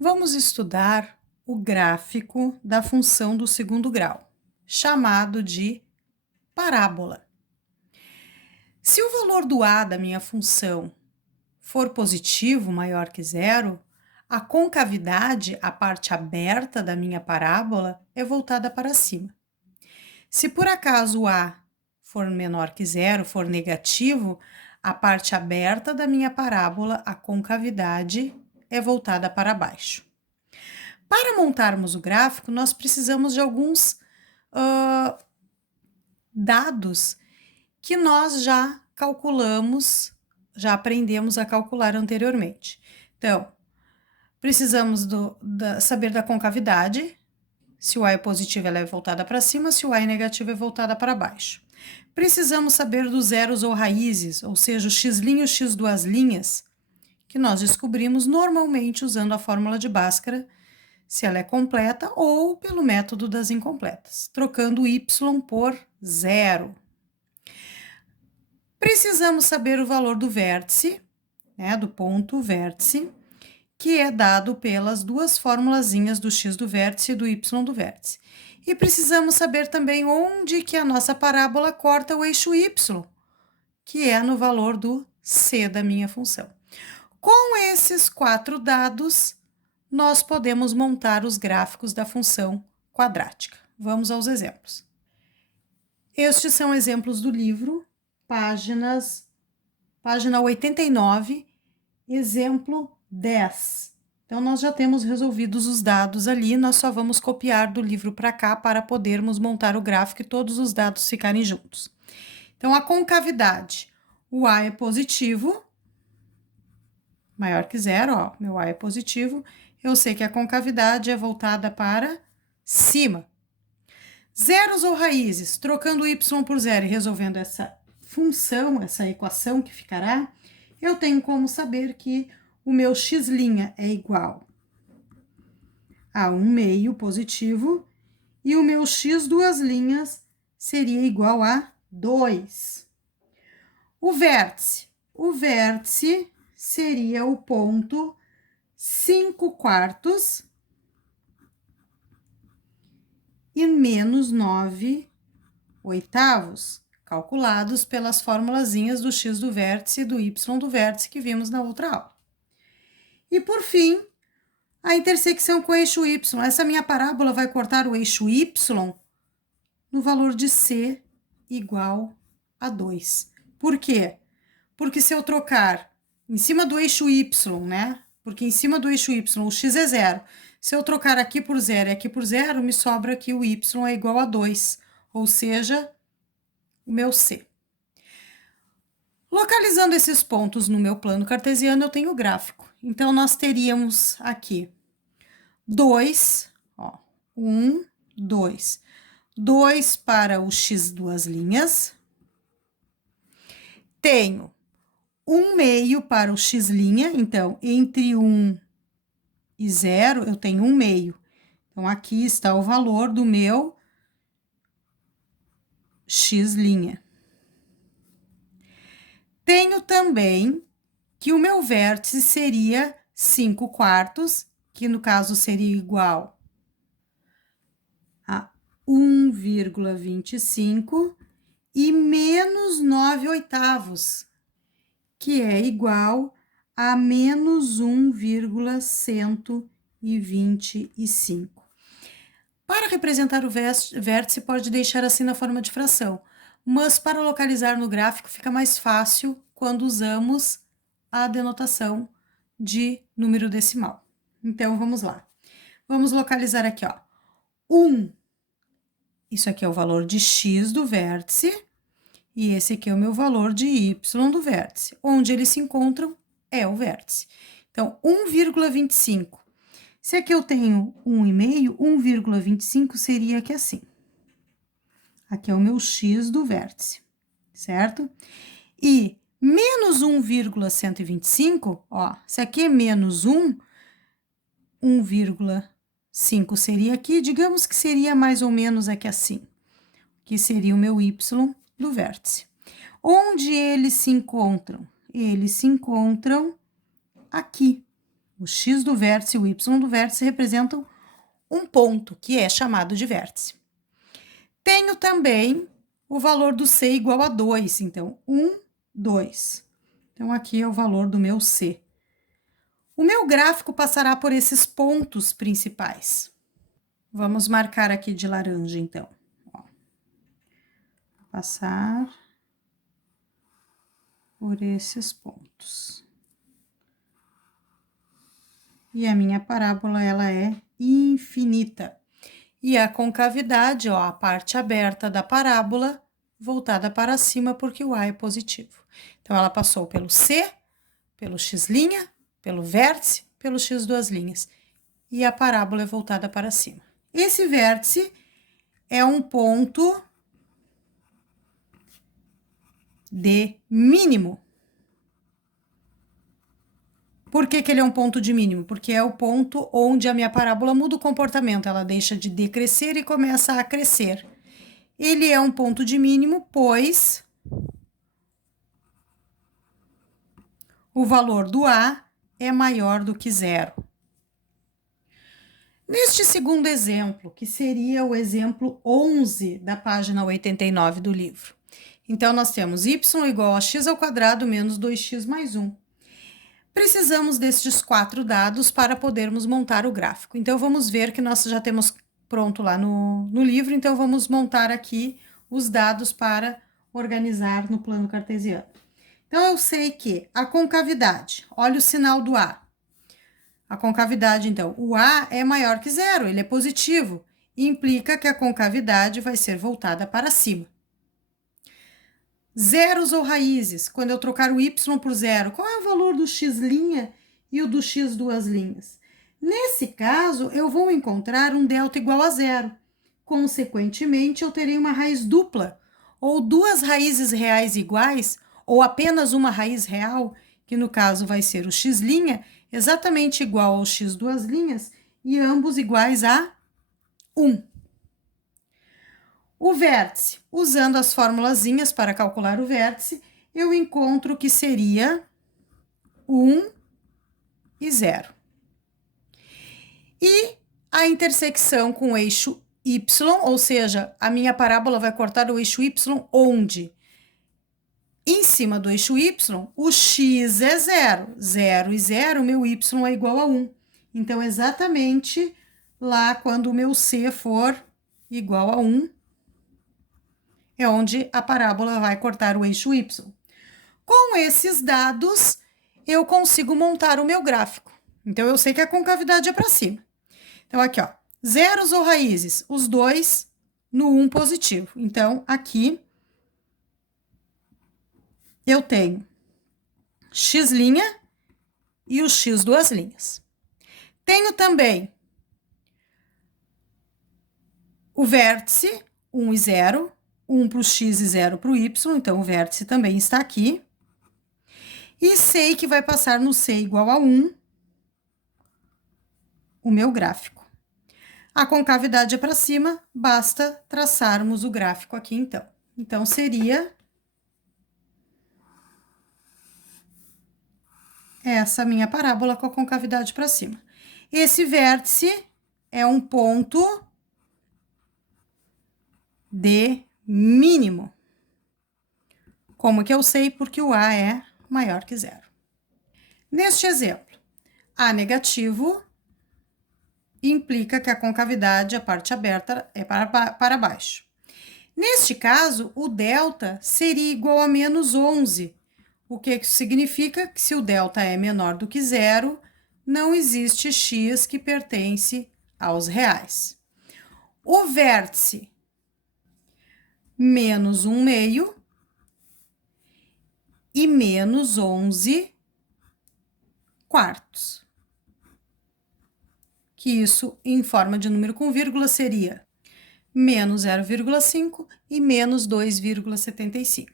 Vamos estudar o gráfico da função do segundo grau, chamado de parábola. Se o valor do a da minha função for positivo, maior que zero, a concavidade, a parte aberta da minha parábola, é voltada para cima. Se por acaso o a for menor que zero, for negativo, a parte aberta da minha parábola, a concavidade, é voltada para baixo. Para montarmos o gráfico, nós precisamos de alguns dados que nós já calculamos, já aprendemos a calcular anteriormente. Então, precisamos saber da concavidade. Se o A é positivo, ela é voltada para cima, se o A é negativo, é voltada para baixo. Precisamos saber dos zeros ou raízes, ou seja, o x' e o x duas linhas, que nós descobrimos normalmente usando a fórmula de Bhaskara, se ela é completa, ou pelo método das incompletas, trocando y por zero. Precisamos saber o valor do vértice, né, do ponto vértice, que é dado pelas duas formulazinhas do x do vértice e do y do vértice. E precisamos saber também onde que a nossa parábola corta o eixo y, que é no valor do c da minha função. Com esses 4 dados, nós podemos montar os gráficos da função quadrática. Vamos aos exemplos. Estes são exemplos do livro, página 89, exemplo 10. Então, nós já temos resolvidos os dados ali, nós só vamos copiar do livro para cá para podermos montar o gráfico e todos os dados ficarem juntos. Então, a concavidade, o A é positivo, maior que zero, ó, meu A é positivo, eu sei que a concavidade é voltada para cima. Zeros ou raízes, trocando y por zero e resolvendo essa função, essa equação que ficará, eu tenho como saber que o meu x' é igual a 1/2 positivo e o meu x duas linhas seria igual a 2. O vértice seria o ponto 5/4 e menos 9/8, calculados pelas formulazinhas do x do vértice e do y do vértice que vimos na outra aula. E por fim, a intersecção com o eixo y. Essa minha parábola vai cortar o eixo y no valor de c igual a 2. Por quê? Porque se eu trocar em cima do eixo y, né? Porque em cima do eixo y o x é zero. Se eu trocar aqui por zero e aqui por zero, me sobra que o y é igual a 2, ou seja, o meu c. Localizando esses pontos no meu plano cartesiano, eu tenho o gráfico. Então, nós teríamos aqui 2, ó, 1, 2. 2 para o x duas linhas. Tenho 1/2 para o x', então, entre 1 e 0, eu tenho 1/2. Então, aqui está o valor do meu x'. Tenho também que o meu vértice seria 5/4, que no caso seria igual a 1,25 e menos 9/8, que é igual a menos 1,125. Para representar o vértice, pode deixar assim na forma de fração, mas para localizar no gráfico fica mais fácil quando usamos a denotação de número decimal. Então, vamos lá. Vamos localizar aqui, ó. 1, isso aqui é o valor de x do vértice, e esse aqui é o meu valor de y do vértice. Onde eles se encontram é o vértice. Então, 1,25. Se aqui eu tenho 1,5, 1,25 seria aqui assim. Aqui é o meu x do vértice, certo? E menos 1,125, ó, se aqui é menos 1, 1,5 seria aqui, digamos que seria mais ou menos aqui assim, que seria o meu y do vértice. Onde eles se encontram? Eles se encontram aqui, O x do vértice e o y do vértice representam um ponto, que é chamado de vértice. Tenho também o valor do C igual a 2, então 1, 2. Então, aqui é o valor do meu C. O meu gráfico passará por esses pontos principais. Vamos marcar aqui de laranja, então. Ó. Passar por esses pontos. E a minha parábola, ela é infinita. E a concavidade, ó, a parte aberta da parábola, voltada para cima, porque o A é positivo. Então, ela passou pelo C, pelo x', pelo vértice, pelo x duas linhas. E a parábola é voltada para cima. Esse vértice é um ponto de mínimo. Por que ele é um ponto de mínimo? Porque é o ponto onde a minha parábola muda o comportamento, ela deixa de decrescer e começa a crescer. Ele é um ponto de mínimo, pois o valor do A é maior do que zero. Neste segundo exemplo, que seria o exemplo 11 da página 89 do livro. Então, nós temos y igual a x ao quadrado menos 2x mais 1. Precisamos destes 4 dados para podermos montar o gráfico. Então, vamos ver que nós já temos pronto lá no livro, então vamos montar aqui os dados para organizar no plano cartesiano. Então, eu sei que a concavidade, olha o sinal do A. A concavidade, então, o A é maior que zero, ele é positivo, implica que a concavidade vai ser voltada para cima. Zeros ou raízes, quando eu trocar o y por zero, qual é o valor do x' e o do x duas linhas? Nesse caso, eu vou encontrar um delta igual a zero. Consequentemente, eu terei uma raiz dupla, ou duas raízes reais iguais, ou apenas uma raiz real, que no caso vai ser o x', exatamente igual ao x duas linhas, e ambos iguais a 1. O vértice, usando as formulazinhas para calcular o vértice, eu encontro que seria 1 e 0. E a intersecção com o eixo y, ou seja, a minha parábola vai cortar o eixo y onde? Em cima do eixo y, o x é 0. 0 e 0, meu y é igual a 1. Então, exatamente lá quando o meu c for igual a 1, é onde a parábola vai cortar o eixo y. Com esses dados, eu consigo montar o meu gráfico. Então, eu sei que a concavidade é para cima. Então, aqui, ó, zeros ou raízes? Os dois no 1 positivo. Então, aqui, eu tenho x' e o x duas linhas. Tenho também o vértice, 1 e 0, 1 para o x e 0 para o y, então o vértice também está aqui. E sei que vai passar no c igual a 1, o meu gráfico. A concavidade é para cima, basta traçarmos o gráfico aqui, então. Então, seria essa minha parábola com a concavidade para cima. Esse vértice é um ponto de mínimo. Como que eu sei? Porque o A é maior que zero. Neste exemplo, A negativo implica que a concavidade, a parte aberta, é para baixo. Neste caso, o delta seria igual a menos 11. O que isso significa? Que se o delta é menor do que zero, não existe x que pertence aos reais. O vértice, menos 1 meio e menos 11 quartos. Que isso, em forma de número com vírgula, seria menos 0,5 e menos 2,75.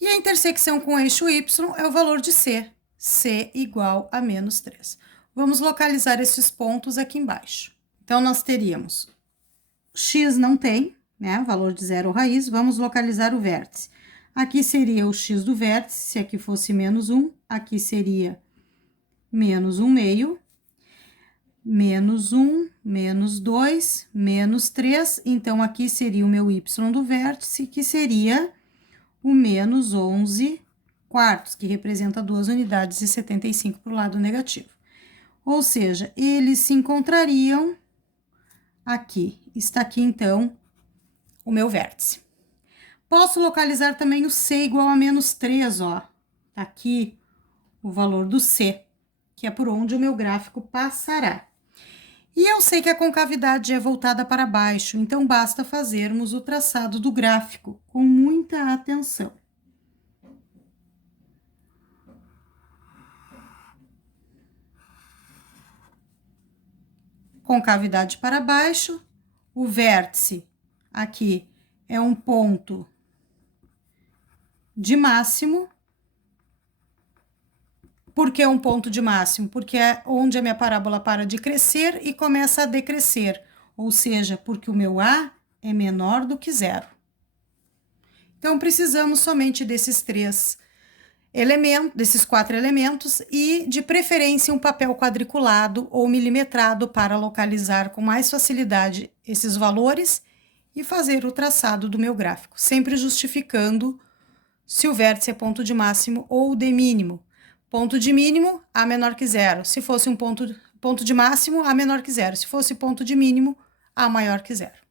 E a intersecção com o eixo y é o valor de c, c igual a menos 3. Vamos localizar esses pontos aqui embaixo. Então, nós teríamos x não tem, né, valor de zero raiz, vamos localizar o vértice. Aqui seria o x do vértice, se aqui fosse menos 1, aqui seria menos 1 meio, menos 1, menos 2, menos 3. Então, aqui seria o meu y do vértice, que seria o menos 11 quartos, que representa 2 unidades e 75 para o lado negativo. Ou seja, eles se encontrariam aqui. Está aqui, então, o meu vértice. Posso localizar também o C igual a menos 3, ó. Tá aqui o valor do C, que é por onde o meu gráfico passará. E eu sei que a concavidade é voltada para baixo, então basta fazermos o traçado do gráfico com muita atenção. Concavidade para baixo, o vértice aqui é um ponto de máximo. Por que um ponto de máximo? Porque é onde a minha parábola para de crescer e começa a decrescer, ou seja, porque o meu A é menor do que zero. Então, precisamos somente desses desses 4 elementos e, de preferência, um papel quadriculado ou milimetrado para localizar com mais facilidade esses valores e fazer o traçado do meu gráfico, sempre justificando se o vértice é ponto de máximo ou de mínimo. Ponto de mínimo, A menor que zero. Se fosse um ponto de máximo, A menor que zero. Se fosse ponto de mínimo, A maior que zero.